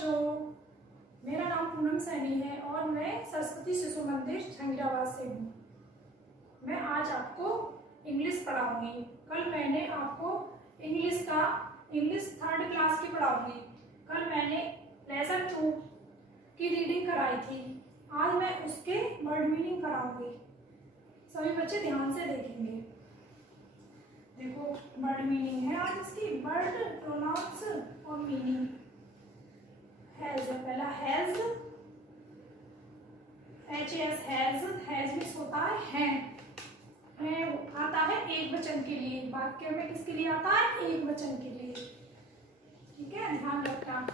बच्चों, मेरा नाम पूनम सैनी है और मैं सरस्वती शिशु मंदिर जहांगीराबाद से हूँ। मैं आज आपको इंग्लिश पढ़ाऊंगी। कल मैंने आपको इंग्लिश 3rd क्लास की पढ़ाऊंगी। कल मैंने लेसन 2 की रीडिंग कराई थी। आज मैं उसके वर्ड मीनिंग कराऊंगी। सभी बच्चे ध्यान से देखेंगे। देखो, वर्ड मीनिंग है आज इसकी। वर्ड प्रोनाउंस और मीनिंग। हैज, पहला हैज, HS हैज मीन्स होता है आता है एक वचन के लिए। वाक्य में किसके लिए आता है? एक वचन के लिए। ठीक है, ध्यान रखना।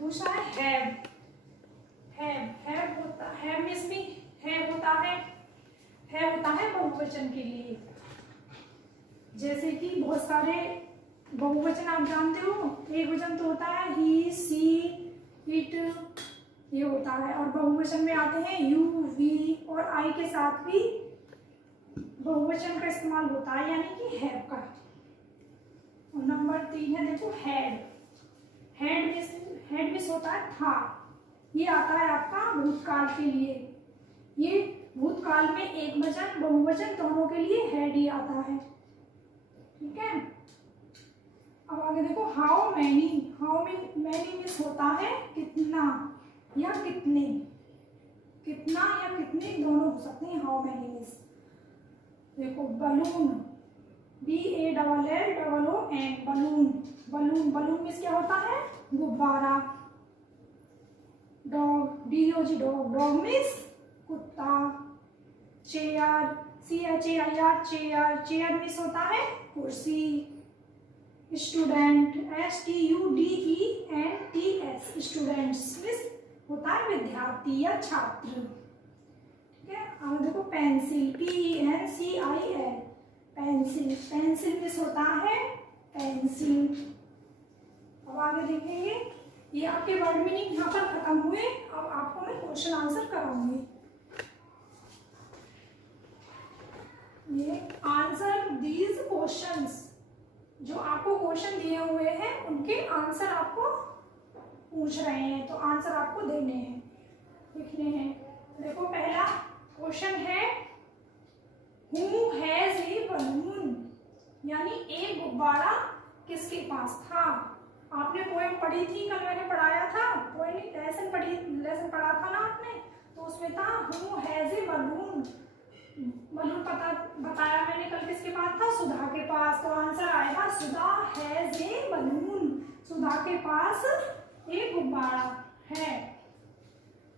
दूसरा है हैव होता है मीन्स भी है होता है बहुवचन के लिए। जैसे कि बहुत सारे बहुवचन आप जानते हो। एक वचन तो होता है ही, सी, इट, ये होता है। और बहुवचन में आते हैं यू, वी और आई के साथ भी बहुवचन का इस्तेमाल होता है, यानी कि हैव का। और नंबर 3 है, देखो हेड मीन्स होता है था। ये आता है आपका भूतकाल के लिए। ये भूतकाल में एक वचन बहुवचन दोनों के लिए हेड ही आता है। ठीक है, अब आगे देखो हाउ मैनी मीन्स होता है कितना या कितने। कितना या कितने दोनों हो सकते हैं हाउ मैनी मीन्स। देखो बलून, BALLOON, बलून मीन्स क्या होता है? गुब्बारा। डॉग मीन्स कुत्ता। चेयर, चेयर मीन्स होता है कुर्सी। स्टूडेंट, STUDENTS, स्टूडेंट्स मीन्स होता है विद्यार्थी या छात्र। ठीक है, अब देखो पेंसिल, PENCIL, पेंसिल मीन्स होता है पेंसिल। अब आगे देखेंगे। ये आपके वर्ड मीनिंग यहाँ पर खत्म हुए। अब आपको मैं क्वेश्चन आंसर कराऊंगी। ये आंसर दीज क्वेश्चंस, जो आपको क्वेश्चन दिए हुए हैं उनके आंसर आपको पूछ रहे हैं, तो आंसर आपको देने हैं, लिखने हैं। देखो पहला क्वेश्चन है हु हैज ए बलून, यानी एक गुब्बारा किसके पास था। आपने पोएम पढ़ी थी, कल मैंने पढ़ाया था। लेसन पढ़ा था ना आपने, तो उसमें था who has a balloon. Balloon बताया मैंने कल किसके पास था? सुधा के पास। तो आंसर आएगा सुधा हैज ए बलून। सुधा के पास एक गुब्बारा है।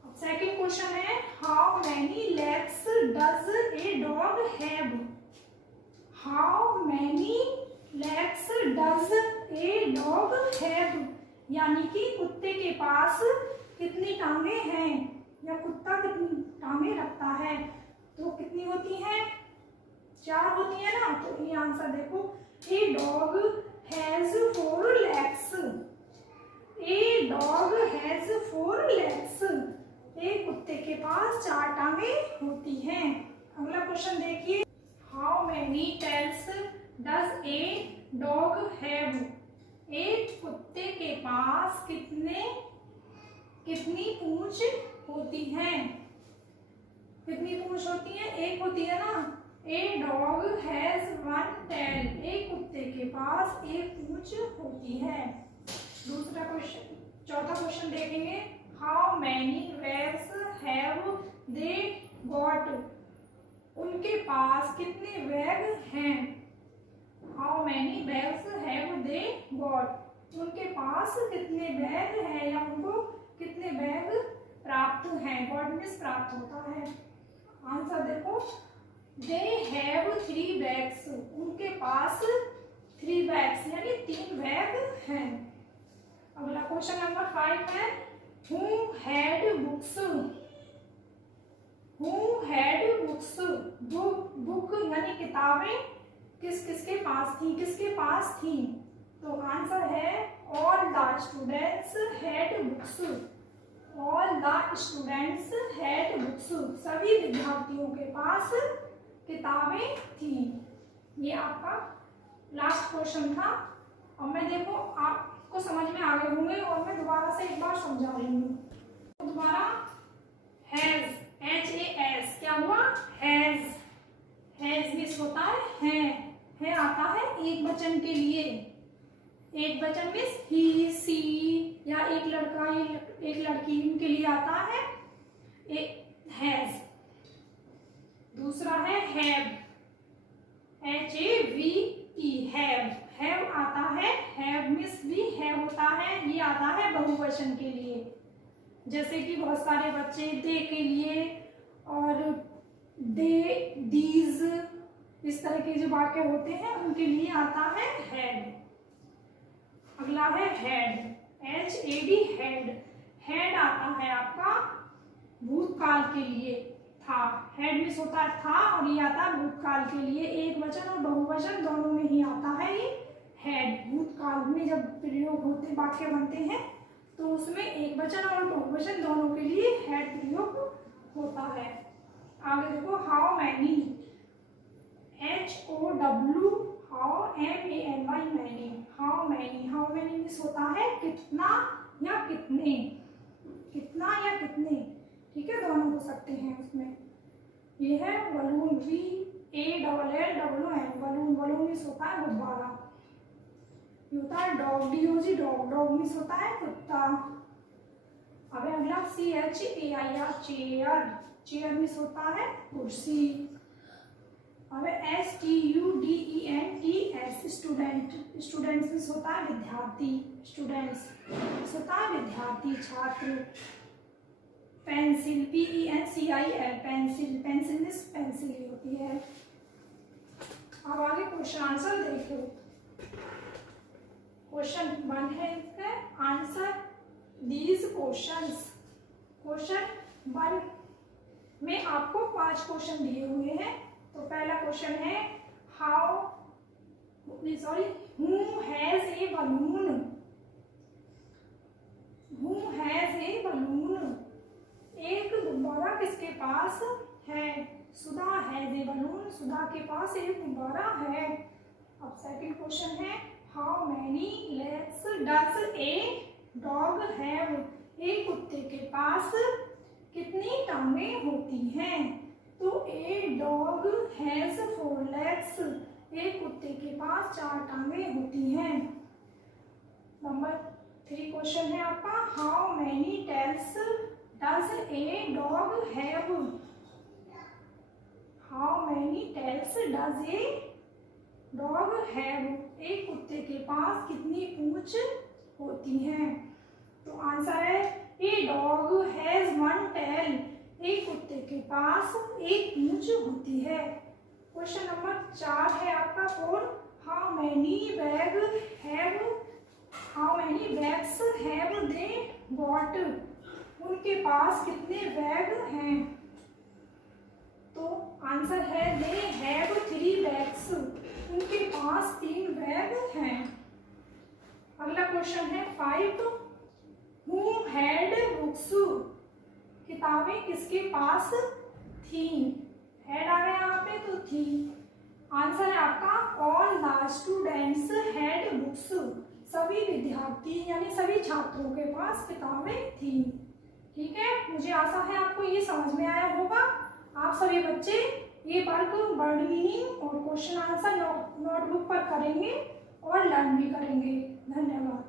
अब सेकंड क्वेश्चन है how many legs does a dog have. How many legs does a dog have, यानी कि कुत्ते के पास कितनी टांगे हैं, या कुत्ता कितनी टांगे रखता है। तो कितनी होती हैं? 4 होती है ना। तो ये आंसर देखो, a dog has 4 legs। A dog has 4 legs। एक कुत्ते के पास 4 टांगे होती हैं। अगला क्वेश्चन देखिए, how many tails does a dog have. एक कुत्ते के पास कितनी पूंछ होती हैं? कितनी पूंछ होती है? एक होती है ना। A dog has 1 tail। एक कुत्ते के पास एक पूंछ होती है। दूसरा क्वेश्चन, चौथा क्वेश्चन देखेंगे, how many bags have they got. उनके पास कितने बैग हैं? How many bags have they got. उनके पास कितने बैग हैं, या उनको कितने बैग प्राप्त हैं। गॉट मीन्स प्राप्त होता है। आंसर देखो, दे हैव 3 बैग्स। उनके पास 3 बैग्स यानी 3 बैग हैं। अगला क्वेश्चन नंबर 5 है who had books. Who had books, book यानी किताबें किसके पास थी, किसके पास थी। तो आंसर है all the students had books. All the students had books. सभी विद्यार्थियों के पास किताबें थी। ये आपका लास्ट क्वेश्चन था। अब मैं देखो आपको आपको समझ में आ गए होंगे और मैं दोबारा से एक बार समझा रही हूँ। तो दोबारा हैज, HAS क्या हुआ, हैज। हैज मीन्स होता है आता है एक वचन के लिए। एक वचन मीन्स ही, सी या एक लड़का एक लड़की इनके लिए आता है हैज। दूसरा है हैव, HAVE हैव आता है, हैव मीन्स भी है होता है, ये आता है बहुवचन के लिए। जैसे कि बहुत सारे बच्चे दे के लिए और दे, दीज, इस तरह के जो वाक्य होते हैं उनके लिए आता है हैड। अगला है हैड, HAD हैड। हैड आता है आपका भूतकाल के लिए, था। हैड मीन्स होता है था और ये आता है भूतकाल के लिए। एक वचन और बहुवचन दोनों में ही आता है ये हैड। भूतकाल में जब प्रयोग होते, वाक्य बनते हैं तो उसमें एक वचन और बहुवचन दोनों के लिए हैड प्रयोग होता है। आगे देखो how many, HOW, how MANY many. How many, how many means होता है कितना या कितने, कितना या कितने, ठीक है, दोनों हो सकते हैं उसमें। ये है balloon, BALLON, balloon. Balloon means होता है गुब्बारा। ये होता है dog, DOG dog. Dog means होता है कुत्ता। अब अगला CHAIR चेयर। चेयर मीन्स होता है कुर्सी। अब STUDENTS स्टूडेंट। स्टूडेंट्स मीन्स होता है विद्यार्थी। स्टूडेंट्स होता है विद्यार्थी, छात्र। Pencil, PENCIL pencil. Pencil means pencil ही होती है। अब आगे क्वेश्चन आंसर देखो। क्वेश्चन 1 है इसका आंसर दीज क्वेश्चंस। क्वेश्चन 1 में आपको 5 क्वेश्चन दिए हुए हैं। तो पहला क्वेश्चन है who has a balloon. Who has a balloon, एक गुब्बारा किसके पास है। सुधा हैज ए बलून, सुधा के पास एक गुब्बारा है। अब सेकंड क्वेश्चन है how many legs does a dog have. एक कुत्ते के पास कितनी टांगें होती हैं। तो ए डॉग हैज 4 legs, एक कुत्ते के पास 4 टांगें होती हैं। नंबर 3 क्वेश्चन है आपका how many tails does a dog have. How many tails does a dog have, एक कुत्ते के पास कितनी पूंछ होती हैं। तो आंसर है ए डॉग हैज 1 टेल, एक कुत्ते के पास एक पूंछ होती है। क्वेश्चन नंबर 4 है आपका 4 how many bags have they got. उनके पास कितने बैग हैं। तो आंसर है दे हैव 3 बैग्स, उनके पास 3 बैग हैं। अगला क्वेश्चन है 5 हु हैड बुक्स। किताबें किसके पास थी। हैड आ गया यहाँ पे तो थी। आंसर है आपका all the students had books. सभी विद्यार्थी यानी सभी छात्रों के पास किताबें थी। ठीक है, मुझे आशा है आपको ये समझ में आया होगा। आप सभी बच्चे ये वर्ड मीनिंग और क्वेश्चन आंसर नोटबुक पर करेंगे और लर्न भी करेंगे। धन्यवाद।